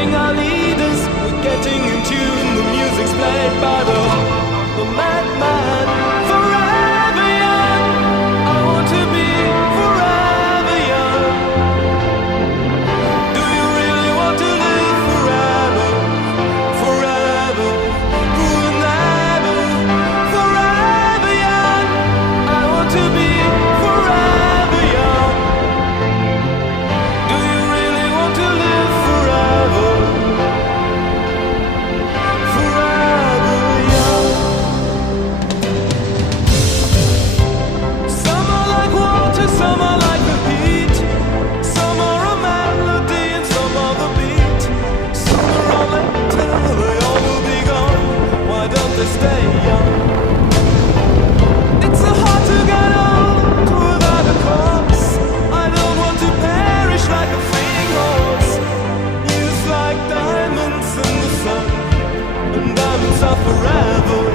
forgetting our leaders, we're getting in tune. The music's played by the madman. Forever young, I want to be forever young. Do you really want to live forever? Forever, forever, forever young. I want to be forever young. Do you really want to live forever? Forever young. Some are like water, some are like the heat. Some are a melody and some are the beat. Sooner or later they all will be gone. Why don't they stay young? It's so hard to get old without a cause. I don't want to perish like a fleeing horse. Youth like diamonds in the sun, and diamonds are forever.